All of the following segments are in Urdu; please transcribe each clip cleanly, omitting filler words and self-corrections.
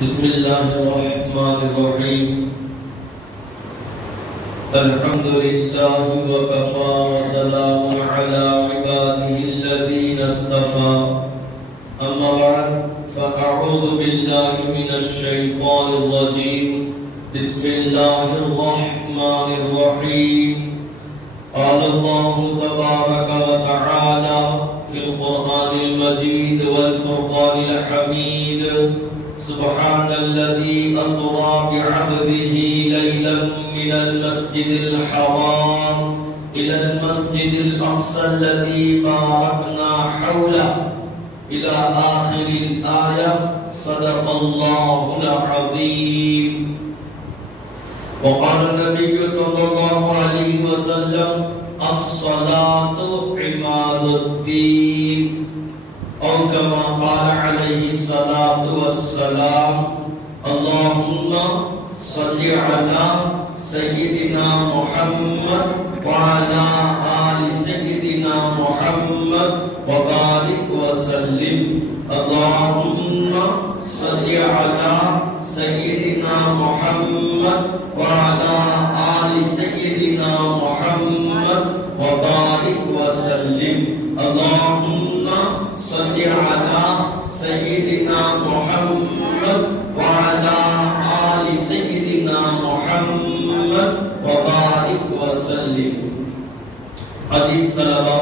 بسم الله الرحمن الرحيم الحمد لله وكفى وسلام على عباده الذين اصطفى أما بعد فأعوذ بالله من الشيطان الرجيم بسم الله الرحمن الرحيم قال الله تبارك وتعالى في القرآن المجيد والفرقان الحميد سبحان الذي أسرى بعبده ليلا من المسجد الحرام إلى المسجد الأقصى الذي باركنا حوله إلى آخر الآية صدق الله العظيم. وقال النبي صلى الله عليه وسلم الصلاة عماد الدين أو كما قال عليه الصلاة والسلام اللهم صل على سيدنا محمد وعلى آل سيدنا محمد وبارك وسلم. اللهم صل على سيدنا محمد وعلى آل سيدنا محمد وبارك وسلم. اللهم صل على سيدنا محمد وعلى آل سيدنا محمد وبارك وسلم. عزیز طلبہ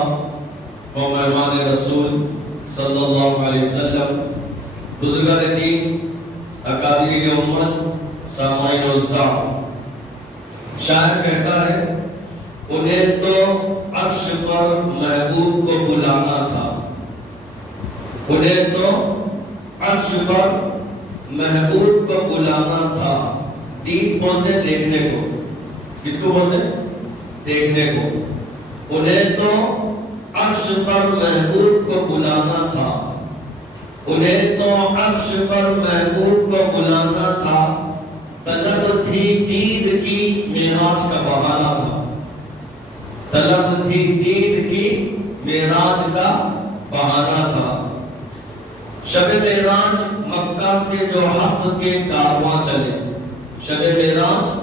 و مہمان رسول صلی اللہ علیہ وسلم، بزرگان دین، اکابرین امت، سامعین الزام، شاعر کہتا ہے انہیں تو عرش پر محبوب کو بلانا تھا، انہیں تو عرش پر محبوب کو بلانا تھا. دید بولتے دیکھنے کو، کس کو بولتے؟ دیکھنے کو. انہیں تو عرش پر محبوب کو بلانا تھا، انہیں تو عرش پر محبوب کو بلانا تھا. طلب تھی دید کی معراج کا بہانہ تھا، طلب تھی دید کی معراج کا بہانہ تھا. شب معراج مکہ سے جو حق کے کارواں چلے، شب معراج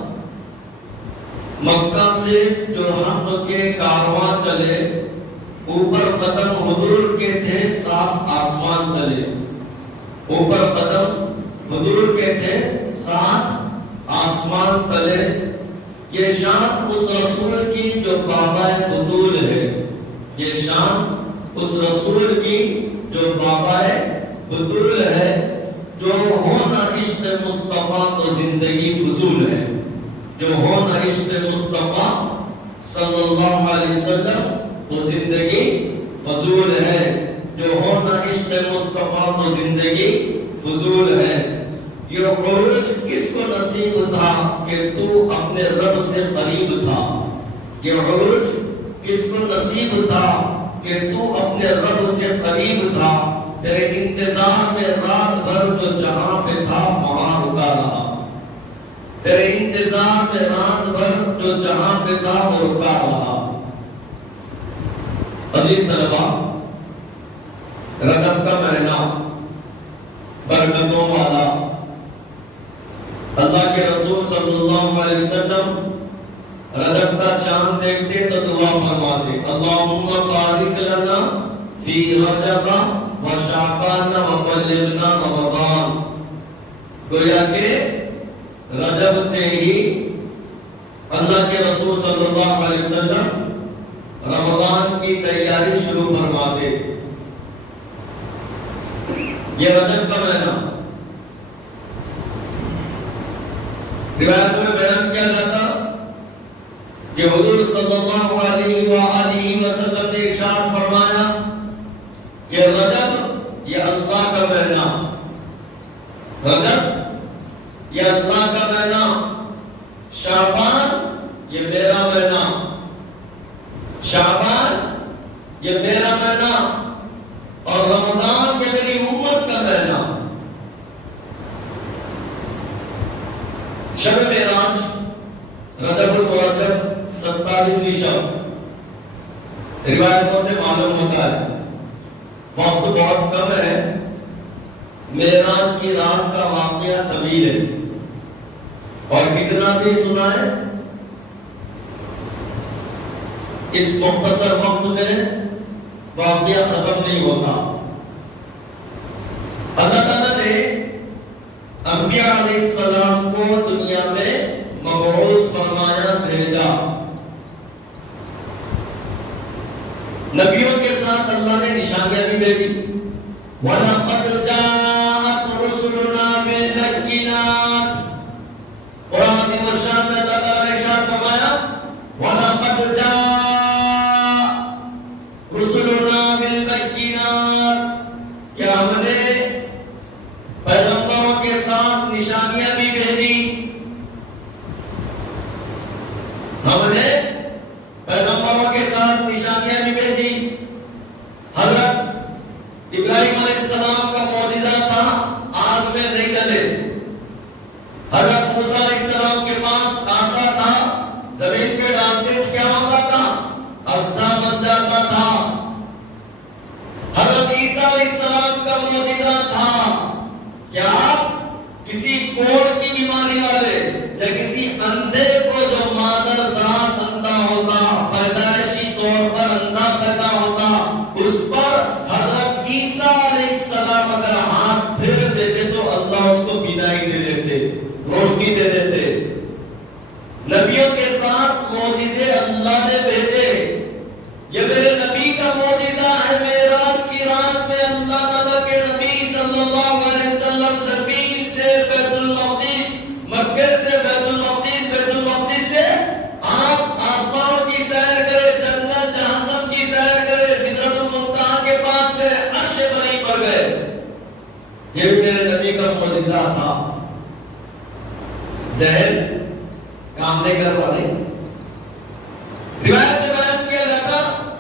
مکہ سے جو حق کے کارواں چلے، اوپر قدم حضور کے تھے 7 آسمان تلے، اوپر قدم حضور کے تھے 7 آسمان تلے. یہ شان اس رسول کی جو بابا بطول ہے، یہ شان اس رسول کی جو بابا بطول ہے. جو ہو نہ عشق مصطفیٰ تو زندگی فضول ہے، جو ہو نہ عشق مصطفیٰ صلی اللہ علیہ وسلم تو زندگی فضول ہے، جو ہو نہ عشق مصطفیٰ تو زندگی فضول ہے. یہ عروج کس کو نصیب تھا کہ تو اپنے رب سے قریب تھا، یہ عروج کس کو نصیب تھا کہ تو اپنے رب سے قریب تھا. تیرے انتظار میں رات بھر جو جہاں پہ تھا وہاں رکا رہا، تیرے انتظار میں رات بھر جو جہاں پہ تھا وہ رکا رہا. عزیز طلبہ، رجب کا مہینہ برکتوں والا، اللہ کے رسول صلی اللہ علیہ وسلم رجب کا چاند دیکھتے تو دعا فرماتے اللہم بارک لنا فی رجب و شعبان و بلغنا رمضان. گویا کہ رجب سے ہی اللہ کے رسول صلی اللہ علیہ وسلم رمضان کی تیاری شروع فرماتے. یہ رجب کا مہینہ روایت میں بیان کیا جاتا کہ حضور صلی اللہ علیہ وآلہ وسلم نے ارشاد فرمایا کہ رجب یہ اللہ کا مہینہ، رجب یہ اللہ کا مہینہ، شعبان یہ میرا مہینہ، شعبان یہ میرا مہینہ، اور رمضان یہ میری امت کا مہینہ. شب معراج رجب المرجب 27ویں شب، روایتوں سے معلوم ہوتا ہے وقت بہت کم ہے، معراج کی رات کا واقعہ طویل ہے اور کتنا بھی سنا ہے، اس مختصر وقت میں واقعہ ختم نہیں ہوتا۔ اللہ تعالیٰ نے انبیاء علیہ السلام کو دنیا میں مبعوث فرمایا، بھیجا۔ نبیوں کے ساتھ اللہ نے نشانیاں بھی بھیجی۔ وَلَقَدْ جَاءَتْ رُسُلُنَا بِالْبَيِّنَاتِ، قرآن عظیم الشان میں اللہ تعالیٰ نے ارشاد فرمایا وَلَقَدْ جَاءَ رُسُلُنَا بِالْبَيِّنَاتِ، کیا ہم نے پیغمبروں کے ساتھ نشانیاں بھی بھیجی؟ ہم نے پیغمبروں کے ساتھ نشانیاں بھی بھیجی۔ حضرت ابراہیم علیہ السلام کا معجزہ تھا آگ میں نہیں جلے۔ حضرت موسیٰ علیہ السلام کے پاس آسا تھا، زمین پہ ڈالتے کیا ہوتا تھا؟ اژدھا بن جاتا تھا۔ حضرت عیسیٰ علیہ السلام کا معجزہ تھا کیا؟ کسی کوڑ کی بیماری والے یا کسی اندھے کو، جو مادر ذات اندھا ہوتا، پیدائشی طور پر اندھا پیدا ہوتا، اس پر حضرت عیسیٰ علیہ السلام اگر ہاتھ پھیر دیتے تو اللہ اس کو بینائی دے دیتے، روشنی دے دیتے۔ نبیوں کے ساتھ معجزے اللہ نے بھیجے۔ یہ میرے نبی کا معجزہ ہے، معراج کی رات میں اللہ تعالیٰ کے نبی صلی اللہ علیہ وسلم زمین سے بیت المقدس، مکے سے بیت المقدس، بیت المقدس سے آپ آسمانوں کی سیر کرے، جنت جہنم کی سیر کرے، سدرۃ المنتہا کے پاس گئے، عرش بری پر گئے۔ یہ بھی میرے نبی کا معجزہ تھا۔ ذہن کام نہیں کر پاتے۔ روایت میں بیان کیا جاتا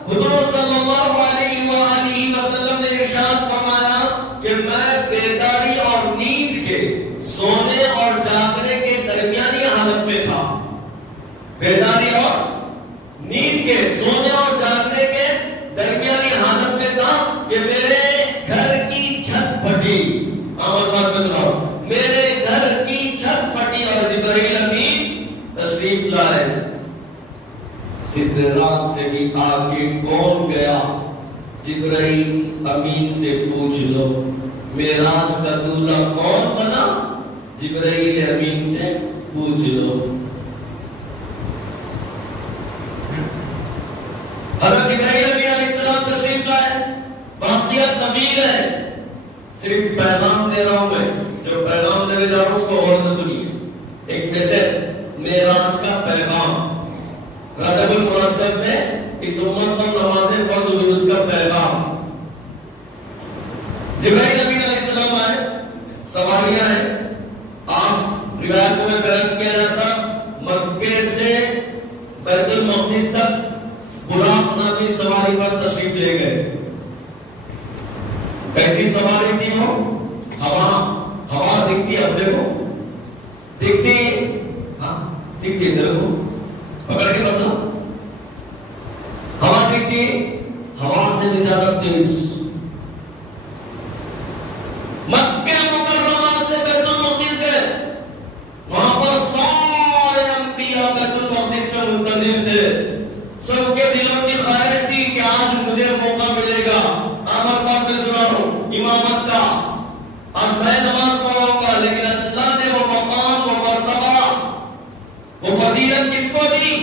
حضور صلی اللہ علیہ وآلہ وسلم نے ارشاد فرمایا کہ میں بیداری اور نیند کے، سونے اور جاگنے کے درمیانی حالت میں تھا۔ بیداری اور نیند کے، سونے اور جاگنے کے درمیانی حالت میں تھا کہ میرے گھر کی چھت پھٹی۔ آمد بات میں سناؤ، میرے گھر کی چھت پھٹی اور جبرائیل امین تشریف لائے۔ سدرات سے بھی آگے کون گیا؟ جبرائیل امین سے پوچھ لو۔ معراج کا دولہا کون بنا؟ جبرائیل امین سے پوچھ لو۔ حضرت جبرائیل امین علیہ السلام تشریف لائے۔ واقعہ طویل ہے، صرف پیغام دے رہا ہوں میں، جو پیغام دے جا رہا ہوں اس کو غور سے سنیے۔ ایک میسج، معراج کا پیغام، رجب المرجب میں اس امت پر نمازیں فرض ہوئی، اس کا پیغام۔ جبرائیل امین علیہ السلام آئے، سواریاں ہیں۔ آپ روایت میں بیان کیا جاتا مکے سے بیت المقدس تک براق نامی سواری پر تشریف لے گئے۔ کیسی سواری تھی وہ؟ ہوا دکھتی ہے، اب دیکھو دکھتی، ہاں دکھتی ہے، دیکھو پکڑ کے بتاؤ، ہوا دکھتی، ہوا سے بھی زیادہ تیز۔ مکہ مکرمہ سے بیت المقدس گئے، وہاں پر سارے انبیاء بیت المقدس میں منتظر تھے۔ سب کے دلوں کی خواہش تھی کہ آج مجھے موقع ملے گا، آمد بات میں سنا رہا ہوں، امامت کا، آج میں نماز پڑھاؤں گا۔ لیکن اللہ نے وہ مقام، وہ مرتبہ، وہ فضیلت کس کو دی؟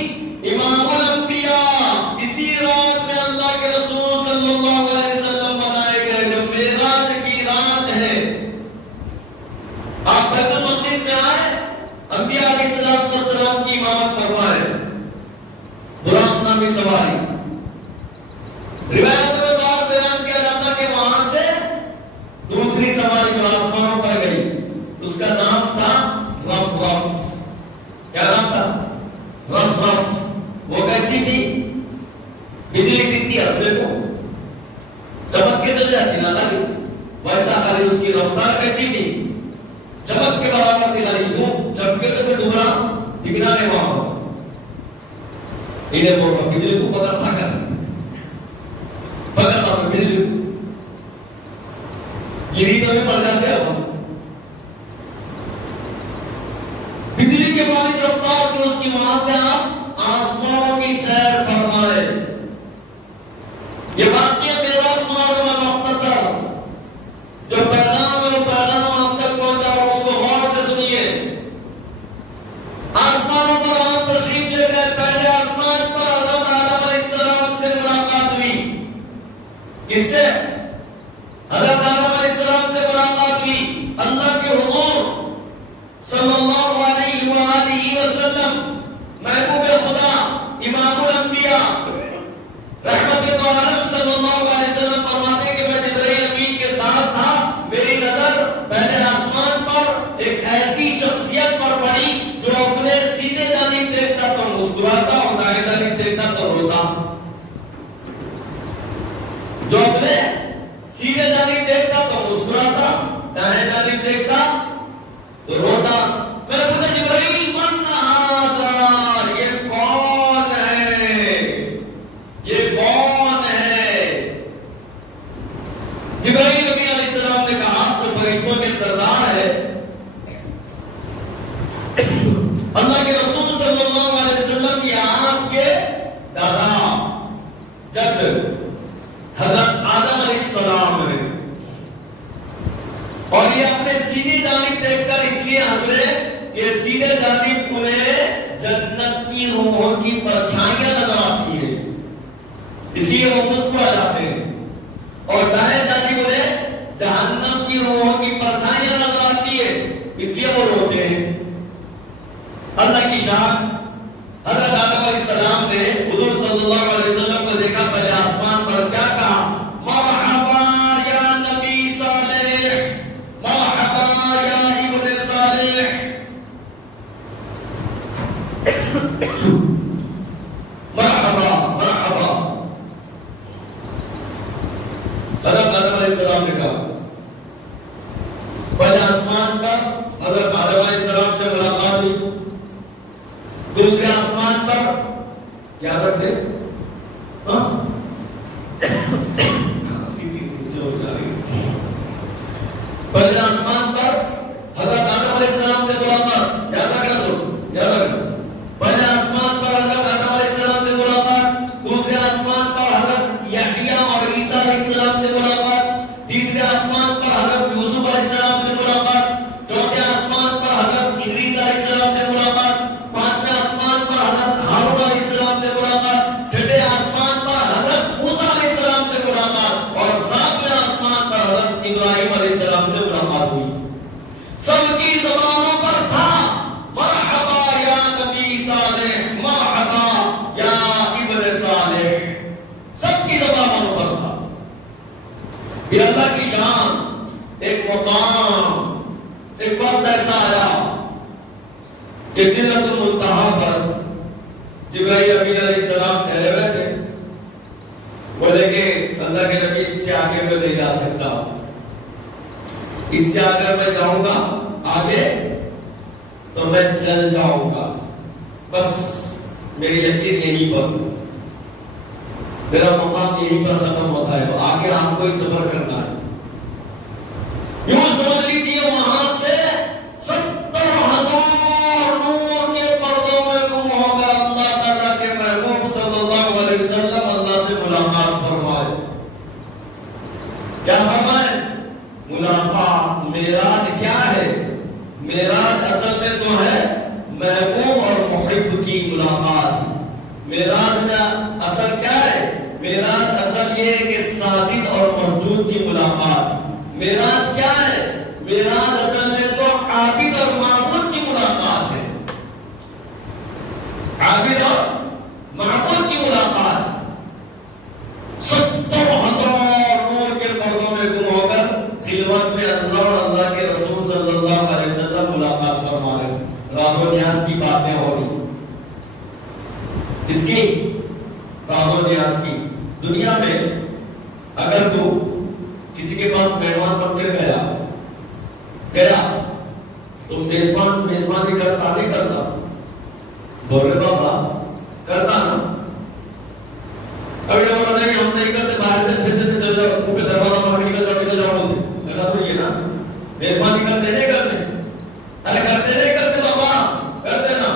امام الانبیاء۔ اسی رات میں اللہ کے رسول صلی اللہ علیہ وسلم بنائے گئے، جو معراج کی رات ہے۔ آپ بیت المقدس میں آئے، انبیاء علیہ السلام کی امامت فرمائے، براق نامی سواری۔ روایت میں بات بیان کیا جاتا کہ وہاں سے دوسری سواری جو آسمانوں پر گئی، اس کا نام تھا رف رف۔ کیا نام تھا؟ رف رف۔ وہ کیسی تھی؟ بجلی دکھتی ہے، دیکھو چمک کے چل جاتی نا خالی، ویسا خالی اس کی رفتار کیسی تھی؟ چمک کے برابر تھی، خالی دھوپ چمکے تو پھر دوبارہ دکھنا نہیں وہاں پر۔ انہیں وہ بجلی کو پکڑتا کرتا، پکڑتا تو بجلی گری تو بھی پڑ جاتے ہیں، والی رفتار کی اس کی وہاں سے آپ آسمانوں کی سیر فرمائے. یہ واقعہ میرا سنا ہوں میں مختصر، جو پیغام ہے وہ پیغام آپ تک پہنچا اور اس کو غور سے سنیے. آسمانوں پر آپ تشریف لے گئے. پہلے آسمان پر حضرت آدم علیہ السلام سے ملاقات ہوئی. کس سے؟ حضرت آدم علیہ السلام سے ملاقات ہوئی. اللہ کے حضور صلی اللہ علیہ وآلہ وسلم محبوب خدا امام الانبیاء رحمت عالم صلی اللہ علیہ وسلم فرماتے ہیں کہ میں جبرائیل امین کے ساتھ تھا. میری نظر پہلے آسمان پر ایک ایسی شخصیت پر پڑی جو اپنے سیدھے جانب دیکھتا تو مسکراتا اور دائیں جانب دیکھتا تو روتا. جو اپنے سیدھے جانب دیکھتا تو مسکراتا، دائیں جانب دیکھتا تو روتا. میں نے پوچھا جبرائیل من ھذا، یہ کون ہے؟ یہ کون ہے؟ جبرائیل امین علیہ السلام نے کہا وہ فرشتوں کے سردار ہے، اللہ کے رسول صلی اللہ علیہ وسلم یہ آپ کے دادا جد حضرت آدم علیہ السلام ہے، اور یہ اپنے سیدھی جانب دیکھ کر اس لیے ہنس رہے کہ سیدھے جانب انہیں جنت کی روحوں کی پرچھائیاں نظر آتی ہیں، اس لیے وہ مسکرا جاتے ہیں. اور دائیں جانب انہیں جہنم کی روحوں کی پرچھائیاں نظر آتی ہے، اس لیے وہ روتے ہیں. اللہ کی شان. حضرت آدم علیہ السلام نے حضور صلی اللہ علیہ وسلم کو دیکھا. پہلے آسمان پر کیا کہا؟ مرحبا یا نبی صالح، مرحبا یا ابن صالح. مرحبا مرحبا. حضرت آدم علیہ السلام نے کہا. پہلے آسمان پر حضرت آدم علیہ السلام سے ملاقات ہوئی. دوسرے آسمان پر کیا کرتے؟ پہلے آسمان پر حضرت آدم علیہ السلام سے ملاقات. یاد رکھنا سن، یاد رکھنا. پہلے آسمان پر حضرت آدم علیہ السلام سے ملاقات. دوسرے آسمان پر حضرت یحییٰ اور عیسیٰ علیہ السلام سے ملاقات. تیسرے آسمان پر حضرت یوسف علیہ السلام سے ملاقات. چوتھے آسمان پر حضرت ادریس علیہ السلام سے ملاقات. پانچویں آسمان پر حضرت ہارون علیہ السلام سے ملاقات. چھٹے آسمان پر حضرت موسیٰ علیہ السلام سے ملاقات. اور ساتویں آسمان پر حضرت ابراہیم علیہ السلام سے ملاقات ہوئی. سب کی زبانوں پر تھا مرحبا یا نبی صالح، مرحبا یا ابن صالح. سب کی زبانوں پر تھا. پھر اللہ کی شان. ایک مقام، ایک وقت ایسا آیا کہ سدرۃ المنتہا پر جبرائیل امین علیہ السلام ٹھہرے ہوئے تھے. بولے کہ اللہ کے نبی اس سے آگے میں نہیں جا سکتا، اس سے اگر میں جاؤں گا آگے تو میں جل جاؤں گا. بس میری یقین یہیں پر، میرا مقام یہیں پر ختم ہوتا ہے. تو آگے آپ کو ہی صبر کرنا ہے. یوں سمجھ لیجیے وہاں سے 70,000 نور کے پردوں میں گم ہو کر اللہ تعالیٰ کے محبوب صلی اللہ علیہ وسلم اللہ سے ملاقات فرمائے. کیا فرمائے؟ ملاقات. معراج کیا ہے؟ معراج اصل میں تو ہے محبوب اور محب کی ملاقات. معراج میں اصل کیا ہے؟ معراج اصل یہ ہے کہ ساجد اور مسجود کی ملاقات. معراج کیا ہے؟ معراج اصل میں تو عابد اور معبود کی ملاقات ہے. عابد اور معبود کی ملاقات. 70,000 نور کے پردوں میں گم ہو کر خلوت میں اللہ اور اللہ کے رسول صلی اللہ علیہ وسلم ملاقات فرما رہے. راز و نیاز کی باتیں ہو رہی. اس کی راز و نیاز کی. دنیا میں اگر تو کسی کے پاس مہمان بن کر گیا تو میزبانی کرتا نہیں کرتا؟ بولے بابا کرتا نا. اگر بولا کہ ہم نہیں کرتے، باہر سے پھر سے چل جاؤ، منہ پہ دروازہ مار کے نکل جاؤ بولتے. ایسا تو یہ نا میزبانی کرتے نہیں کرتے؟ ارے کرتے نہیں کرتے بابا؟ کرتے نا.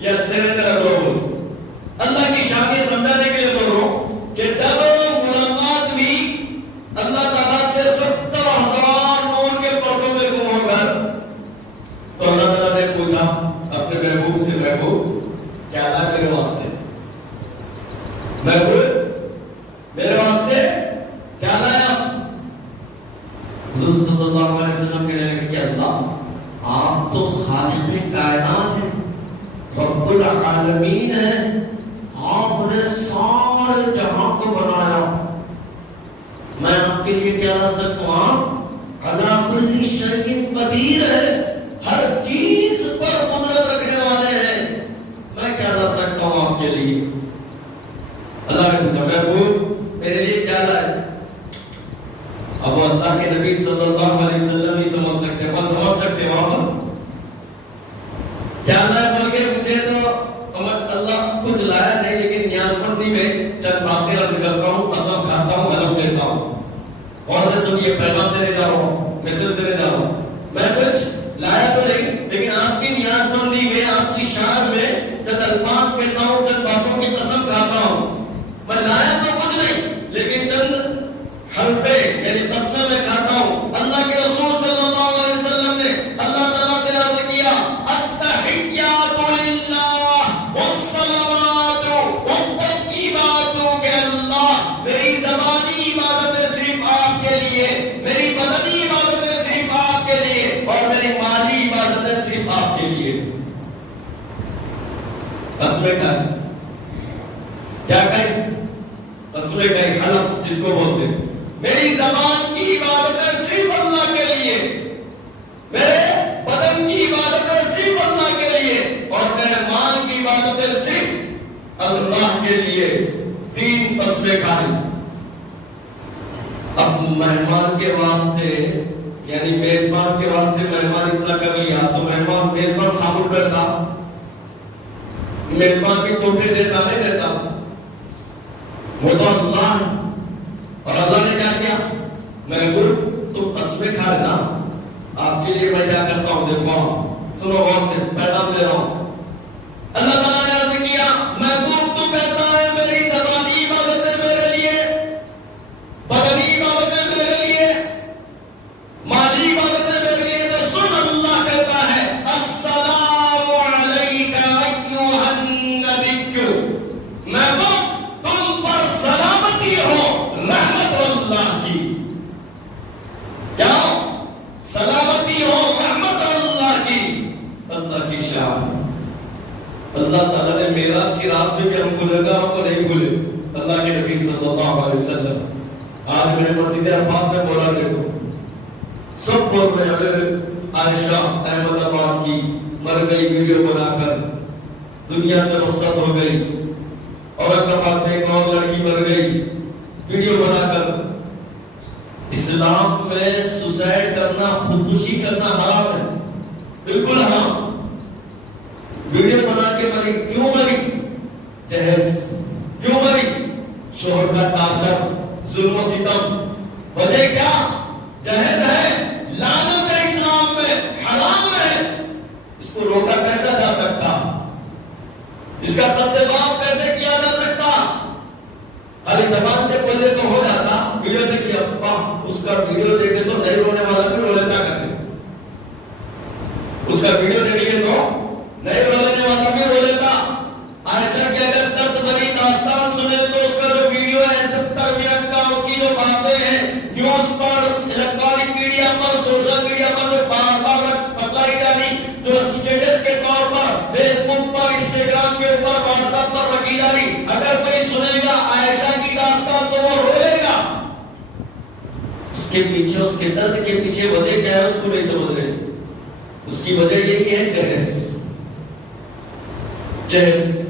یہ اچھے رہتے رکھ لو بول. اللہ کی شان یہ سمجھانے کے لیے بول رہا ہوں کہ جب ملاقات بھی اللہ تعالیٰ سے 70,000 نور کے پردوں میں گم ہو کر، تو اللہ تعالیٰ نے پوچھا اپنے محبوب سے، محبوب کیا لائے میرے واسطے؟ محبوب میرے واسطے کیا لایا؟ حضور صلی اللہ علیہ وسلم کہنے لگے کہ اللہ آپ تو خالق کائنات ہیں، رب العالمین ہیں، آپ نے سارے جہاں کو بنایا، میں آپ کے لیے کیا لا سکتا ہوں؟ آپ علی کل شیء قدیر ہے، ہر چیز پر قدرت رکھنے والے ہیں، میں کیا لا سکتا ہوں آپ کے لیے؟ اللہ نے پوچھا محبوب میرے لیے کیا لائے؟ اب وہ اللہ کے نبی صلی اللہ علیہ وسلم ہی سمجھ سکتے ہیں، سمجھ سکتے ہیں وہاں پر کیا لائے بول کے مجھے تو اللہ کچھ لایا نہیں، لیکن نیاز مندی میں چند باتیں عرض کرتا ہوں، قسم کھاتا ہوں، حلف لیتا ہوں، اور سے سنیے، پیغام دینے جا رہا ہوں، میسج دینے جا رہا ہوں. میں کچھ لایا تو نہیں، لیکن آپ کی نیاز مندی میں، آپ کی شان میں چند الفاظ کہتا ہوں، چند باتوں کی قسم کھاتا ہوں. میں لایا تو کچھ نہیں، لیکن چند حلفے یعنی قسمیں میں کھاتا ہوں. اللہ کے رسول صلی اللہ علیہ وسلم نے اللہ تعالیٰ سے عرض کیا التحیات للہ والصلوات والطیبات، کہ اللہ میری زبانی عبادتیں صرف آپ کے لیے، میری بدنی عبادتیں صرف آپ کے لیے، اور میری مالی عبادتیں صرف آپ کے لیے. قسمیں کھائیں، کیا کہیں؟ قسمیں کہیں، حلف جس کو بولتے ہیں. میری زبان کی عبادتیں صرف اللہ کے لیے، میرے بدن کی عبادتیں صرف اللہ کے لیے، اور میرے مال کی عبادتیں صرف اللہ کے لیے. 3 قسمیں کھائیں. اب مہمان کے واسطے یعنی میزبان کے واسطے مہمان اتنا کر لیا تو میزبان خاموش کرتا؟ میزبان کی تحفے دیتا نہیں دیتا؟ وہ تو اللہ، اور اللہ نے کیا کیا؟ محبوب تم قسمیں کھا لینا، آپ کے لیے میں کیا کرتا ہوں دیکھو، سنو غور سے، پیغام دے رہا ہوں. اللہ تعالیٰ نے عرض کیا محبوب تو کہتا ہے میری زبانی عبادتیں میرے لیے، بدنی عبادتیں میرے لیے، مالی عبادتیں میرے لیے، تو سن اللہ کہتا ہے السلام علیک ایھا النبی، محبوب تم پر سلامتی ہو رحمت اللہ کی. کیا سلامتی ہو رحمت اللہ کی. اللہ کی شان. اللہ تعالیٰ نے معراج کی رات میں بھی ہم کو لگا ہم کو نہیں بھولے. اللہ کے نبی صلی اللہ علیہ وسلم آج میرے مسجد عرفات میں بولا دیکھو سب بول رہے ہیں عائشہ احمد آباد کی مر گئی ویڈیو بنا کر دنیا سے رخصت ہو گئی، اورنگاباد میں ایک اور لڑکی مر گئی ویڈیو بنا کر. اسلام میں سوسائڈ کرنا، خودکشی کرنا حرام ہے، بالکل حرام. ویڈیو بنا کے مری، کیوں مری؟ جہیز. کیوں مری؟ شوہر کا ٹارچر، ظلم و ستم. وجہ کیا؟ جہیز ہے، لعنت ہے اسلام میں، حرام ہے. اس کو روکا کیسا جا سکتا؟ اس کا سدباب کیسے کیا جا سکتا؟ خالی زبان سے بولے تو ہو جاتا، ویڈیو دیکھ کے ابا اس کا ویڈیو دیکھے تو نہیں رونے والا بھی رو لیتا کرتے، اس کا ویڈیو دیکھے تو نہیں رونے والا بھی رو لیتا. عائشہ کی اگر درد بھری داستان سنے تو اس کا جو ویڈیو ہے 70 منٹ کا، اس کی جو باتیں ہیں نیوز پر، الیکٹرانک میڈیا پر، سوشل میڈیا پر جو بار بار بتلائی جا رہی، جو اسٹیٹس کے طور پر فیس بک پر، انسٹاگرام کے اوپر، واٹس ایپ پر رکھی جا رہی، اگر کوئی سنے گا عائشہ کی داستان تو وہ رو لے گا. اس کے پیچھے، اس کے درد کے پیچھے وجہ کیا ہے اس کو نہیں سمجھ رہے. اس کی وجہ یہی ہے جہیز. جہیز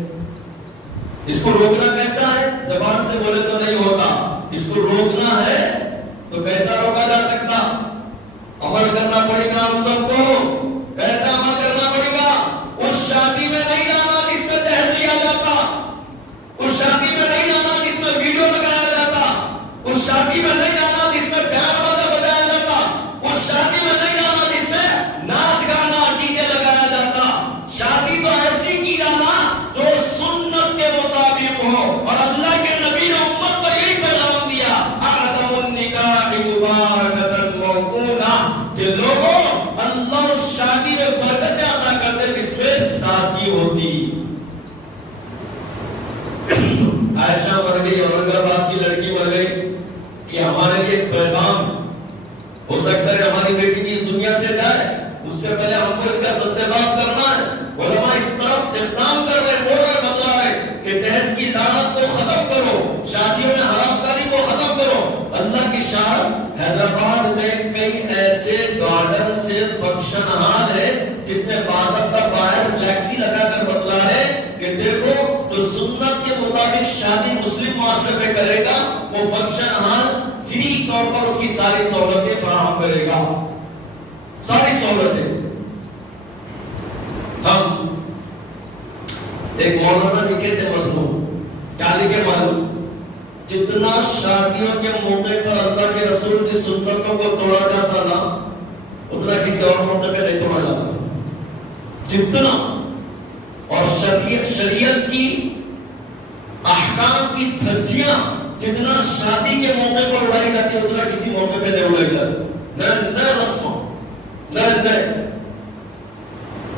اس کو روکنا کیسا ہے؟ زبان سے بولے تو نہیں ہوتا. اس کو روکنا ہے تو کیسا روکا جا سکتا؟ عمل کرنا پڑے گا ہم سب کو. کیسا عمل کرنا پڑے گا؟ اس شادی میں نہیں جانا جس میں جہیز لیا جاتا، اس شادی میں نہیں جانا جس میں ویڈیو لگایا جاتا، اس شادی میں نہیں جانا جس میں گانا بجا بجایا جاتا، اس شادی میں نہیں جانا جس میں ناچ گانا ڈی جے لگایا جاتا. شادی تو ایسی کی جانا اقدام کر رہے، بول رہے، بتلا رہے کہ جہیز کی لعنت کو ختم کرو، شادیوں میں حرام کاری کو ختم کرو۔ اللہ کی شان، حیدرآباد میں کئی ایسے گارڈن سے فنکشن ہال ہے جس میں باضابطہ باہر فلیکسی لگا کر بتلا رہے کہ دیکھو جو سنت کے مطابق شادی مسلم معاشرے میں کرے گا وہ فنکشن ہال فری طور پر اس کی ساری سہولتیں فراہم کرے گا، ساری سہولتیں۔ ہم ایک مولانا لکھے تھے مضمون، کیا لکھے معلوم؟ جتنا شادیوں کے موقع پر اللہ کے رسول کی سنتوں کو توڑا جاتا نا اتنا کسی اور موقع پہ نہیں توڑا جاتا، جتنا۔ اور شریعت کی احکام کی دھجیاں جتنا شادی کے موقع پر اڑائی جاتی ہے اتنا کسی موقع پہ نہیں اڑائی جاتی۔ نئے رسموں، نئے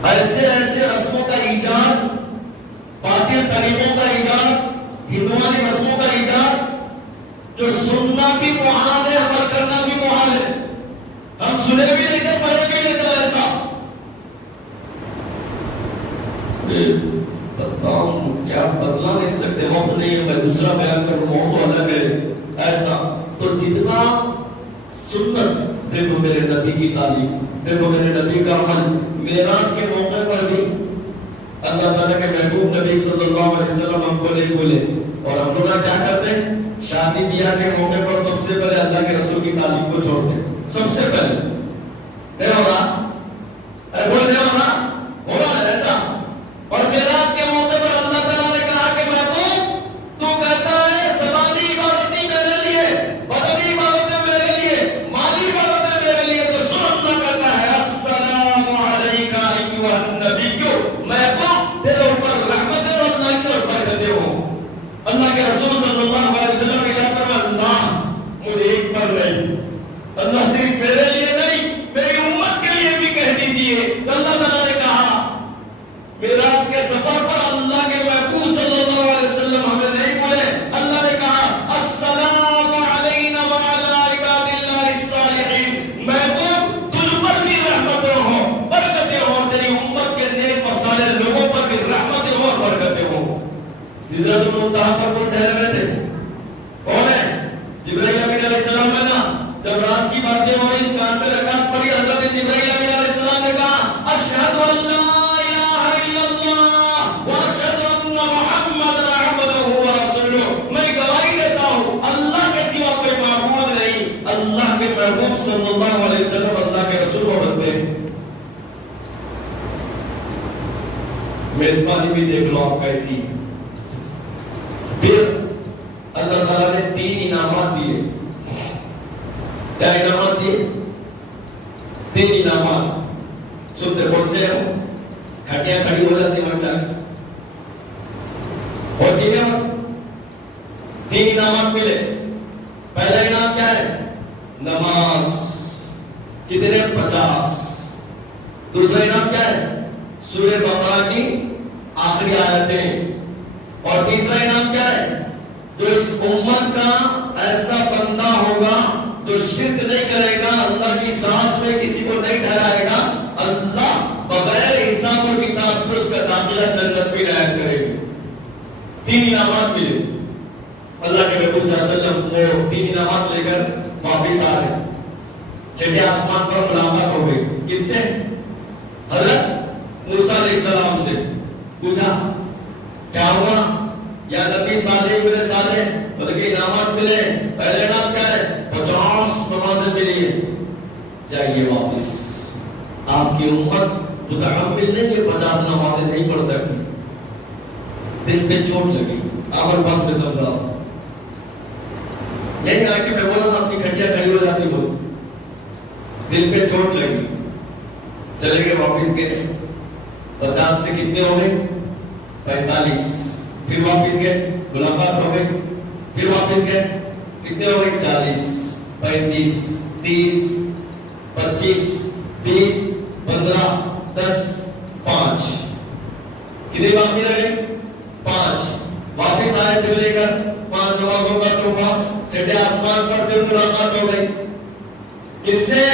ایسے رسموں کا ایجاد، باطل طریقوں کا ایجاد، ہندوانی رسموں کا ایجاد جو سننا بھی محال ہے، عمل کرنا بھی محال ہے۔ ہم سنے بھی نہیں تھے، پڑھے بھی نہیں تھے ایسا۔ کیا بدلا نہیں سکتے، وقت نہیں ہے، میں دوسرا بیان کروں، موضوع الگ ہے۔ ایسا تو جتنا سنت، دیکھو میرے نبی کی تعلیم، دیکھو میرے نبی کا عمل، معراج کے موقع پر بھی اللہ تعالیٰ کے محبوب نبی صلی اللہ علیہ وسلم ہم کو نہیں بولے، اور ہم لوگ کیا کرتے ہیں؟ شادی بیاہ کے موقع پر سب سے پہلے اللہ کے رسول کی تعلیم کو چھوڑتے ہیں، سب سے پہلے۔ نہیں ہوگا؟ ارے بول نہیں ہوگا؟ ہوگا نا ایسا؟ اور معراج کے موقع پر اللہ تعالیٰ نے کہا کہ محبوب تو کہتا ہے زبانی عبادتیں میرے لیے، بدنی عبادتیں میرے لیے، مالی عبادتیں میرے لیے، تو سن اللہ کہتا ہے السلام علیکہ ایھا النبی، محبوب تیرے اوپر رحمتیں اور عنایتیں اور برکتیں ہوں۔ اللہ کے رسول صلی اللہ علیہ وسلم کی شان میں اللہ مجھے ایک پر نہیں، اللہ صرف میرے لیے نہیں میری امت کے لیے بھی کہہ دیجیے۔ تو اللہ تعالیٰ نے کہا معراج کے سفر پر اللہ کے محبوب صلی اللہ علیہ وسلم ہمیں نہیں بولے، اللہ نے کہا السلام علینا وعلی عباد اللہ الصالحین، محبوب تجھ پر بھی رحمتیں ہوں، برکتیں ہوں، تیری امت کے نیک مسالے لوگوں پر بھی رحمتیں ہوں اور برکتیں ہوں۔ سدرۃ المنتہا پر کون ٹھہرے ہوئے تھے؟ کون ہے؟ جبرائیل امین علیہ السلام ہے نا۔ جب راز کی باتیں ہو رہی اس کان پہ رکعت پڑھی، حضرت جبرائیل امین علیہ السلام نے کہا اشہد ان لا الہ الا اللہ واشہد ان محمد عبدہ ورسولہ، میں گواہی دیتا ہوں اللہ کے سوا کوئی معبود نہیں، اللہ کے محبوب صلی اللہ علیہ وسلم اللہ کے رسول و بندے ہیں۔ میزبانی بھی دیکھ لو آپ کیسی ہے۔ پھر اللہ تعالیٰ نے 3 انعامات دیے۔ کیا انعامات دیے؟ 3 انعامات سنتے کون سے ہیں؟ کھٹیاں کھڑی ہو جاتی مرچا کی ہوتی ہے۔ 3 انعامات ملے۔ پہلا انعام کیا ہے؟ نماز، کتنے؟ 50۔ دوسرا انعام کیا ہے؟ سورہ بقرہ کی آخری آیتیں۔ اور تیسرا انعام کیا ہے؟ جو اس امت کا ایسا بندہ ہوگا جو شرک نہیں کرے گا، اللہ کی ذات میں کسی کو نہیں ٹھہرائے گا، اللہ بغیر حساب و کتاب کے اس کا داخلہ جنت میں عنایت کرے گا۔ 3 انعامات ملے۔ اللہ کے محبوب صلی اللہ علیہ وسلم وہ 3 انعامات لے کر واپس آ رہے، چھٹے آسمان پر ملاقات ہو گئی۔ کس سے؟ حضرت موسیٰ علیہ السلام سے۔ پوچھا کیا ہوا یا نبی صالح ابن صالح؟ بلکہ انعامات ملے۔ پہلے انعام کیا ہے؟ 50 نمازیں ملی ہیں، جائیے واپس۔ آپ کی امت متحمل نہیں کہ 50 نمازیں نہیں پڑھ سکتی، دل پہ چوٹ لگی، عمل پاس میں سمجھا یہی آ کے میں بولا نا اپنی کھٹیاں کھڑی ہو جاتی، بول دل پہ چوٹ لگی، چلے گئے واپس گئے۔ 50 سے کتنے ہو گئے؟ 45۔ پھر واپس گئے، ملاقات ہو گئی، پھر واپس گئے، کتنے ہو گئے؟ 40، 35، 30، 25، 20، 15، 10، 5۔ کتنی باقی رہ گئی؟ 5۔ واپس آئے پھر لے کر 5 نمازوں کا تحفہ، چھٹے آسمان پر پھر ملاقات ہو گئی۔ کس سے؟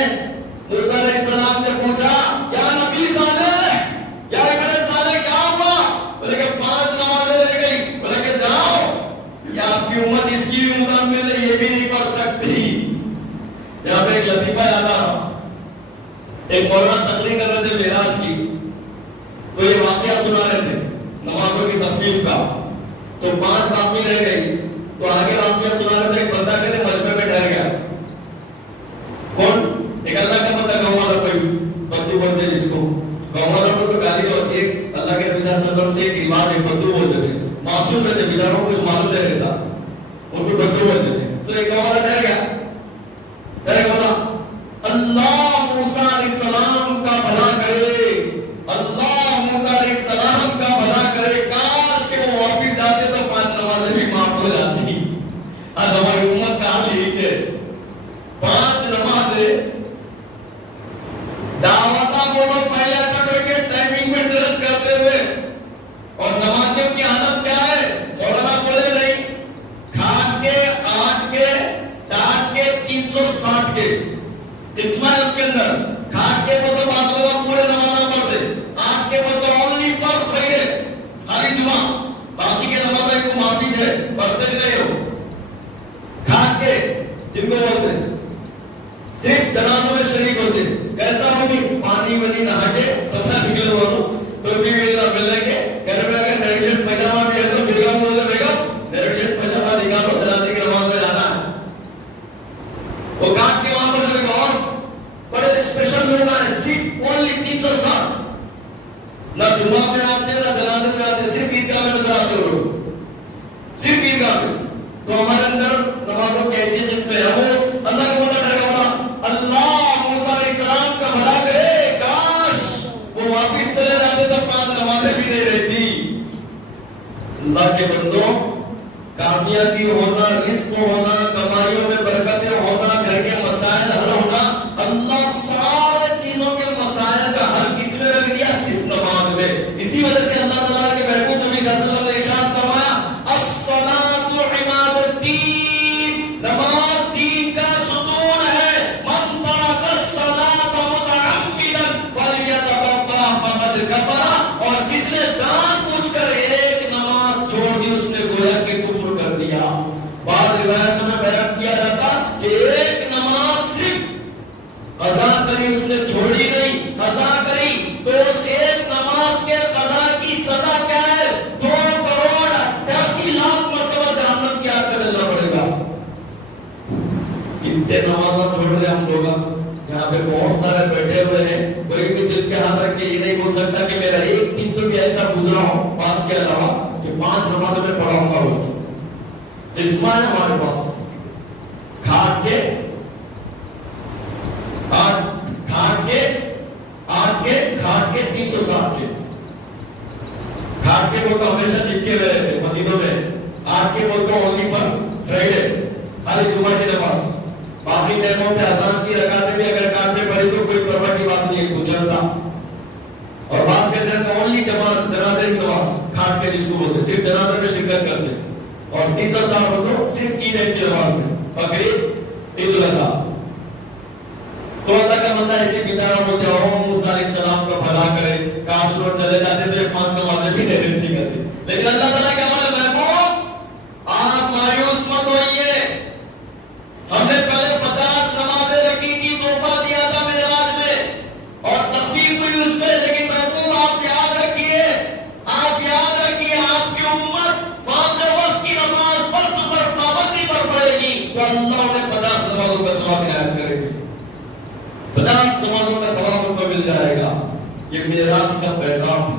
موسیٰ علیہ السلام سے پوچھا یا نبی صالح، یا ابن صالح کیا ہوا؟ کی امت اس کی بھی مکمل ہے، یہ بھی نہیں پڑھ سکتی۔ یہاں پہ ایک لطیفہ یاد آ رہا، ایک مولانا تقریر کر رہے تھے معراج کی، تو یہ واقعہ سنا رہے تھے نمازوں کی تخفیف کا، تو 5 باقی رہ گئی، تو آگے واقعہ سنا رہے تھے، ایک بندہ کہتے مجمع میں ٹھہر گیا، کون؟ ایک اللہ کا بندہ، گاؤں والا کوئی بدو بولتے ہیں جس کو، گاؤں والا کو گالی ہوتی ہے، اللہ کے نبی صلی اللہ علیہ وسلم سے ایک رواج ہے، بدو بولتے تھے، معصوم رہتے، بیچاروں کو کچھ معلوم نہیں رہتا، ان کو بدو بولتے تھے۔ تو ایک گاؤں والا ٹھہر گیا، بولا اللہ موسیٰ علیہ السلام کا بھلا کرے، اللہ موسیٰ علیہ السلام کا بھلا کرے، کاش کہ وہ واپس جاتے تو 5 نمازیں بھی معاف ہو جاتی۔ آج ہماری امت کا حال یہی ہے، 5 نمازیں دعوتہ بولو پہلے پڑھ کے ٹائمنگ میں درج کرتے ہوئے، اور نمازیوں کی حالت کیا ہے؟ مولانا بولے نہیں، کھاٹ کے 8 کے ڈانٹ کے 360 کے قسمہ ہے اس کے اندر، کھاٹ کے کو تو بعض لوگ پورے نمازہ پڑھتے، 8 کے کو تو اونلی فار فرائیڈے، خالی جمعہ، باقی کے نمازہ کو معافی ہے، پڑھتے نہیں ہو۔ کھاٹ کے جن کو بولتے صرف جنازوں میں شریک ہوتے، کیسا ہو بھی پانی ونی نہا کے سفر نکلے ہوا ہوں، تو بھی میرا ملنے کے کہنے میں اگر نیرکشن پجامہ بھی ہے تو بیگم بولے بیگم نیرکشن پجامہ نکالو، جنازے کی نماز میں جانا ہے۔ وہ کاٹ کے وہاں پر لگے اور بڑے اسپیشل لوگ آئے، صرف اونلی 360، نہ جمعہ میں آتے نہ جنازے میں آتے، صرف عیدگاہ میں نظر آتے ہو لوگ، صرف عیدگاہ میں۔ تو ہمارے اندر نمازوں کی ایسی قسمیں ہیں، وہ اللہ کو پتہ ڈر گا، اللہ موسیٰ علیہ السلام کا بھلا کرے، کاش وہ واپس چلے جاتے تو 5 نمازیں بھی نہیں رہتی۔ اللہ کے بندوں، کامیابی ہونا، رزق ہونا، کمائیوں میں برکتیں ہونا، گھر کے مسائل حل ہونا، اللہ سارے چیزوں کے مسائل کا حل کس میں رکھ دیا؟ صرف نماز میں۔ اسی وجہ سے اللہ تعالیٰ کے محبوب نبی صلی اللہ علیہ وسلم نے ارشاد فرمایا، الصلاۃ عماد الدین، نماز دین کا ستون ہے، من ترک الصلاۃ متعمدا فلیتبوأ فقد کفر، اور جس نے جان بوجھ کر ایک نماز چھوڑ دی اس نے گویا کہ کفر کر دیا۔ بعض روایتوں میں بیان کیا جاتا کہ ایک نماز صرف قضا کری، اس نے چھوڑی نہیں، قضا کری، تو اس ایک نماز کے قضا کی سزا کیا ہے؟ 2,88,00,000 مرتبہ جہنم کی آگ میں ڈلنا پڑے گا۔ کتنے نمازاں چھوڑ لیں ہم لوگ؟ یہاں پہ بہت سارے بیٹھے ہوئے ہیں، کوئی بھی دل کے ہاتھ رکھ کے یہ نہیں بول سکتا کہ میرا ایک دن تو بھی ایسا گزرا ہو پاس کے علاوہ کہ 5 نمازیں میں پڑھاؤں گا۔ وہ قسمہ ہے ہمارے پاس، کھاٹ کے 360 کے، کھاٹ کے بول تو ہمیشہ چپکے ہوئے رہتے مسجدوں میں، 8 کے بول تو اونلی فار فرائیڈے، خالی جمعہ کی نماز، باقی ٹائموں پہ اذان کی رکعتیں بھی اگر کان میں پڑھی تو کوئی پرواہ کی بات نہیں ہے، کچھ چلتا۔ اور بعض کیسے ہیں تو اونلی جنازے کی نماز، کھاٹ کے جس کو بولتے صرف جنازے میں شرکت کرتے، اور 360 ہو تو صرف عید کی نماز میں، بقرعید، عید الاضحیٰ۔ تو اللہ کا بندہ ایسے بیچارہ بولتے ہو موسیٰ علیہ السلام کا بھلا کرے، کاش وہ چلے جاتے تو یہ 5 نمازیں بھی نہیں رہتی کرتے۔ لیکن اللہ تعالیٰ کے ہمارے محبوب، آپ مایوس مت ہوئیے، ہم نے پہلے 50 نمازیں رکھی کی، تحفہ دیا تھا معراج میں، اور تخفیف ہوئی اس میں، لیکن محبوب آپ یاد رکھیے، آپ کی امت 5 وقت کی نماز وقت پر پابندی پر پڑھے گی تو اللہ انہیں 50 نمازوں کا ثواب عنایت کرے گی، 50 نمازوں کا ثواب ان کو مل جائے گا۔ یہ معراج کا پیغام ہے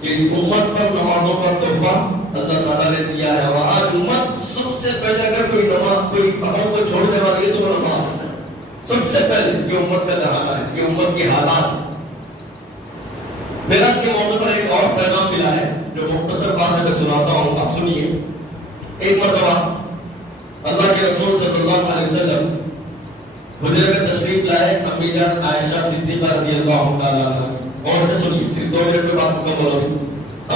کہ اس امت پر نمازوں کا تحفہ اللہ تعالیٰ نے دیا ہے، اور آج امت سب سے پہلے اگر کوئی نماز کوئی عمل کو چھوڑنے والی ہے تو وہ نماز ہے، سب سے پہلے یہ امت کا دھانا ہے، یہ امت کی حالات ہے۔ معراج کے موقع پر ایک اور پیغام ملا ہے جو مختصر بات ہے میں سناتا ہوں، آپ سنیے۔ ایک مرتبہ اللہ کے رسول صلی اللہ علیہ وسلم حجرے میں تشریف لائے، امی جان عائشہ صدیقہ رضی اللہ تعالیٰ عنہا، اور سے سنیے، صرف 2 منٹ میں بات مکمل ہوگی۔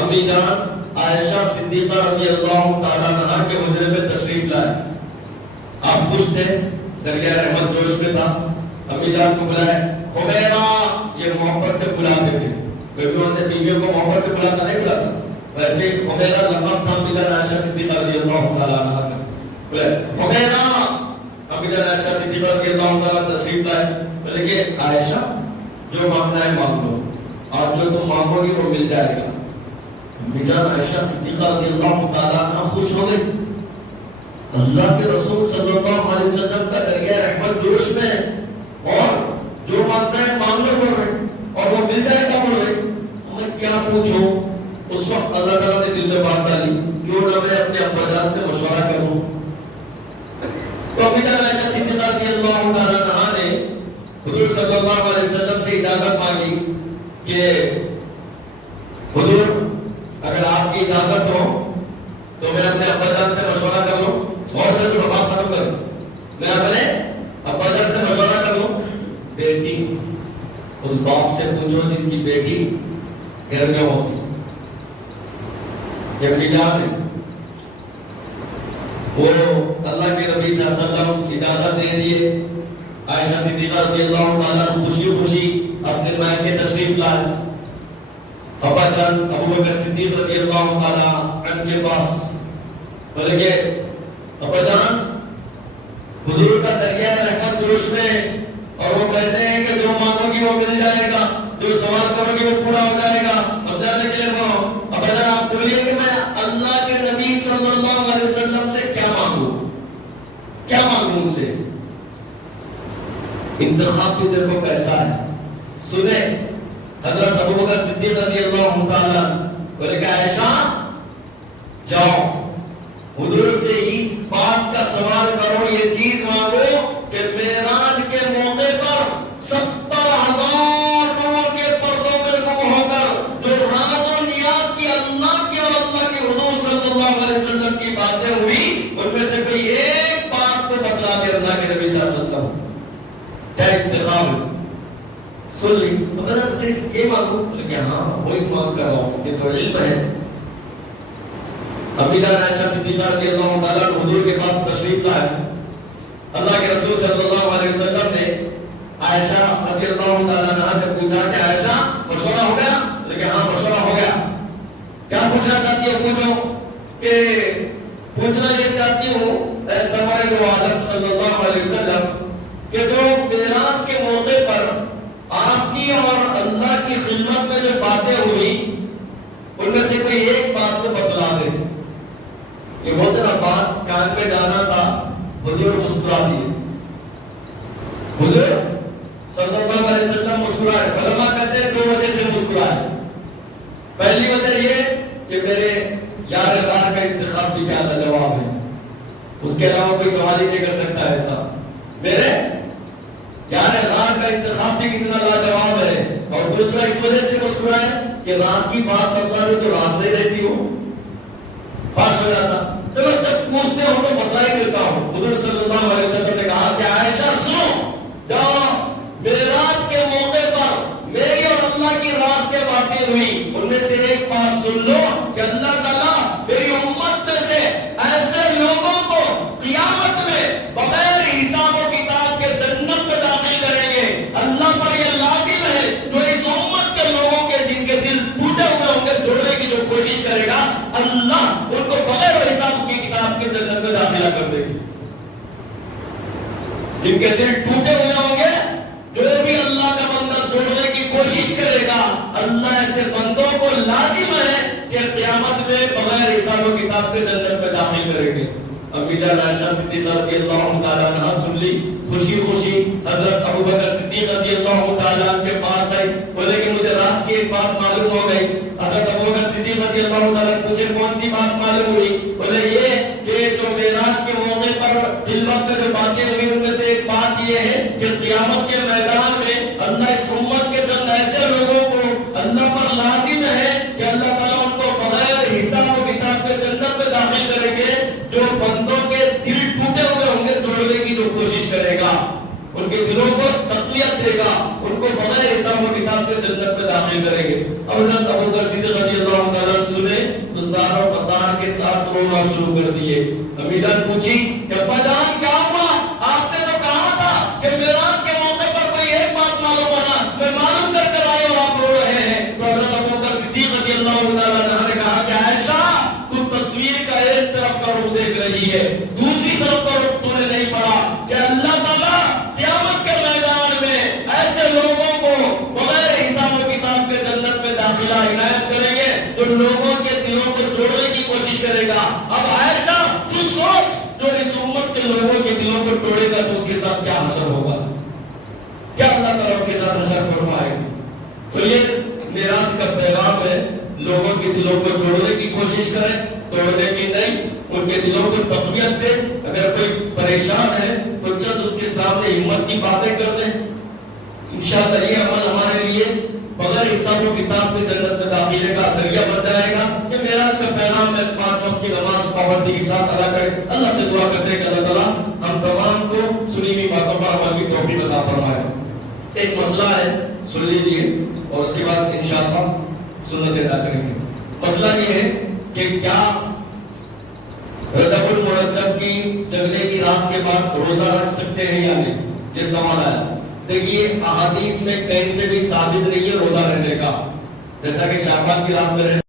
امی جان عائشہ صدیقہ رضی اللہ تعالیٰ عنہا کے حجرے میں تشریف لائے، آپ خوش تھے، دریا رحمت جوش میں تھا، امی جان کو بلائے، حمیرہ، یہ محبت سے بلاتے تھے، کوئی بھی انہیں بیویوں کو محبت سے بلاتا نہیں بلاتا، ویسے حمیرہ لقب تھا امی جان عائشہ صدیقہ رضی اللہ تعالیٰ عنہا کا۔ ہمیرا ابھی جان عائشہ صدیقہ رضی اللہ عنہ تشریف لائے، بولے کہ عائشہ جو مانگنا ہے مانگ لو، اور جو تم مانگو گی وہ مل جائے گا۔ ابھی جان عائشہ صدیقہ رضی اللہ تعالیٰ عنہ خوش ہو گئی، اللہ کے رسول صلی اللہ علیہ وسلم کا دریا رحمت جوش میں ہے، اور جو مانگنا ہے مانگ لو بول رہے، اور وہ مل جائے گا بول رہے، میں کیا پوچھوں؟ اس وقت اللہ تعالیٰ نے دل میں بات ڈالی، کیوں نہ میں اپنے ابا جان سے مشورہ کروں۔ تو ابھی جان عائشہ صدیقہ رضی اللہ تعالیٰ عنہ نے حضور صلی اللہ علیہ وسلم سے اجازت مانگی کہ حضور اگر آپ کی اجازت ہو تو میں اپنے ابا جان سے مشورہ کر لوں، اور سے بات ختم کروں، میں اپنے ابا جان سے مشورہ کر لوں۔ بیٹی اس باپ سے پوچھو جس کی بیٹی گھر میں ہوتی، یہ اپنی جان ہے، وہ اللہ کے نبی صلی اللہ علیہ وسلم اجازت دے دیے، عائشہ صدیقہ رضی اللہ تعالیٰ خوشی خوشی اپنے مائکے تشریف لائے، ابا جان ابو بکر صدیق رضی اللہ تعالیٰ عنہ کے پاس، بولے کہ ابا جان حضور کا دریا رحمت جوش میں، اور وہ کہتے ہیں کہ جو مانگو گی وہ مل جائے گا، جو سوال کرو گی وہ پورا ہو جائے گا، سمجھانے کے لیے بولو۔ ابا جان آپ بولیے کہ میں اللہ کے نبی صلی اللہ علیہ وسلم سے کیا مانگوں، کیا مانگوں ان سے؟ انتخاب بھی دیکھو کیسا ہے، سنیں حضرت ابو بکر صدیق رضی اللہ تعالیٰ بولے کہ عائشہ جاؤ حضور سے اس بات کا سوال کرو، یہ چیز مانگو کہ معراج کے موقع پر 70,000 نور کے پردوں میں گم ہو کر جو راز و نیاز کی اللہ کی اور اللہ کے حضور صلی اللہ علیہ وسلم کی باتیں ہوئی، ان میں سے کوئی ایک بات کو بتلا دے اللہ کے نبی صلی اللہ علیہ وسلم۔ کیا انتخاب ہے، سن لی، مطلب صرف یہ مانگو، لیکن ہاں وہی مانگ کر رہا ہوں، یہ تو علم ہے۔ ابھی جان عائشہ صدیقہ رضی اللہ تعالیٰ حضور کے پاس تشریف لائے، اللہ کے رسول صلی اللہ علیہ وسلم نے عائشہ رضی اللہ تعالیٰ عنہ سے پوچھا کہ عائشہ مشورہ ہو گیا؟ لیکن ہاں مشورہ ہو گیا۔ کیا پوچھنا چاہتی ہو پوچھو؟ کہ پوچھنا یہ چاہتی ہوں اے سرور دو عالم صلی اللہ علیہ وسلم کہ جو معراج کے موقع پر آپ کی اور اللہ کی خدمت میں جو باتیں ہوئی ان میں سے کوئی ایک بات کو بتلا دے۔ یہ بولتے نا بات کان پہ جانا تھا، حضور مسکرا دیے، حضور صلی اللہ علیہ وسلم مسکرائے۔ علماء کہتے ہیں دو وجہ سے مسکرائے، پہلی وجہ یہ کہ میرے یار غار کا انتخاب بھی کیا لاجواب ہے، اس کے علاوہ کوئی سوال ہی نہیں کر سکتا ایسا، میرے یار غار کا انتخاب بھی کتنا لاجواب ہے۔ اور دوسرا اس وجہ سے مسکرائے کہ راز کی بات بتلا دے تو راز نہیں رہتی ہو، پاس ہو جاتا، چلو جب پوچھتے ہو تو بتلا ہی دیتا ہوں۔ حضور صلی اللہ علیہ وسلم نے کہا کہ عائشہ سنو، جاؤ معراج کے موقع پر میری اور اللہ کی راز کے باتیں ہوئی، ان میں سے ایک بات سن لو کہ اللہ تعالیٰ میری امت میں سے ایسے لوگوں کو قیامت میں بغیر حساب و کتاب کے جنت میں داخل کریں گے۔ اللہ پر یہ لازم ہے جو اس امت کے لوگوں کے جن کے دل ٹوٹے ہوئے ہوں گے جوڑنے کی جو کوشش کرے گا، اللہ ان کو بغیر حساب کی کتاب کے جنت میں داخلہ کر دے گی۔ جن کے دل ٹوٹے ہوئے ہوں گے، جو بھی اللہ کا بندہ جوڑنے کی کوشش کرے گا، اللہ ایسے بندوں کو لازم ہے کہ قیامت میں بغیر حساب و کتاب کے جنت میں داخل کریں گے۔ امی جان عائشہ صدیقہ رضی اللہ تعالیٰ عنہ سن لی، خوشی خوشی حضرت ابو بکر صدیق رضی اللہ تعالیٰ عنہ کے پاس آئی، بولے کہ مجھے راز کی ایک بات معلوم ہو گئی۔ حضرت ابو بکر صدیق رضی اللہ تعالیٰ پوچھے کون سی بات معلوم ہوئی؟ بولے یہ کہ جو معراج کے موقع پر خلوت میں جو باتیں ہوئی ان میں سے ایک بات یہ ہے کہ قیامت کے میدان میں اللہ اس امت کے چند ایسے لوگوں کو اللہ پر لازم ہے کہ اللہ تعالیٰ ان کو بغیر حساب و کتاب کے جنت میں داخل کریں گے، جو بندوں کے دل ٹوٹے ہوئے ہوں گے جوڑنے کی جو کوشش کرے گا، ان کے دلوں کو تقویت دے گا، ان کو بغیر حساب و کتاب کے جنت میں داخل کریں گے۔ اب حضرت ابو بکر صدیق رضی اللہ تعالیٰ عنہ سنے تو زار و قطار کے ساتھ رونا شروع کر دیے۔ امی جان پوچھی کہ ابا جان کیا ہوا؟ آپ نے تو کہا تھا کہ معراج کے موقع پر کوئی ایک بات معلوم ہونا، میں معلوم کر کر آئی اور آپ رو رہے ہیں۔ تو حضرت ابو بکر صدیق رضی اللہ تعالیٰ عنہ نے کہا کہ عائشہ تو تصویر کا ایک طرف کا رخ دیکھ رہی ہے، دوسری طرف کرے گا. اب عائشہ تو سوچ جو اس امت کے لوگوں کے دلوں کو توڑے گا تو اس کے ساتھ کیا حشر ہوگا, کیا اللہ تعالیٰ اس کے ساتھ حشر فرمائے گا. تو یہ معراج کا پیغام ہے, لوگوں کے دلوں کو جوڑنے کی کوشش کریں, توڑنے کی نہیں. ان کے دلوں کو تقویت دے. اگر کوئی پریشان ہے تو چند اس کے سامنے ہمت کی باتیں کر دیں. انشاءاللہ یہ عمل ہمارے لیے بغیر حساب و کتاب کے جنت میں داخلے کا ذریعہ بن جائے گا. یہ معراج کا پیغام ہے, 5 وقت کی نماز پابندی کے ساتھ ادا کریں. اللہ سے دعا کرتے ہیں کہ اللہ تعالیٰ ہم تمام کو سنی ہوئی باتوں پر عمل کی توفیق عطا فرمائے. ایک مسئلہ ہے, سن لیجیے اور اس کے بعد انشاءاللہ سنت ادا کریں گے. مسئلہ یہ ہے کہ کیا رجب المرجب کی جگنے کی رات کے بعد روزہ رکھ سکتے ہیں یا نہیں, یہ سوال ہے. دیکھیے احادیث میں کہیں سے بھی ثابت نہیں ہے روزہ رہنے کا, جیسا کہ شعبان کی رات میں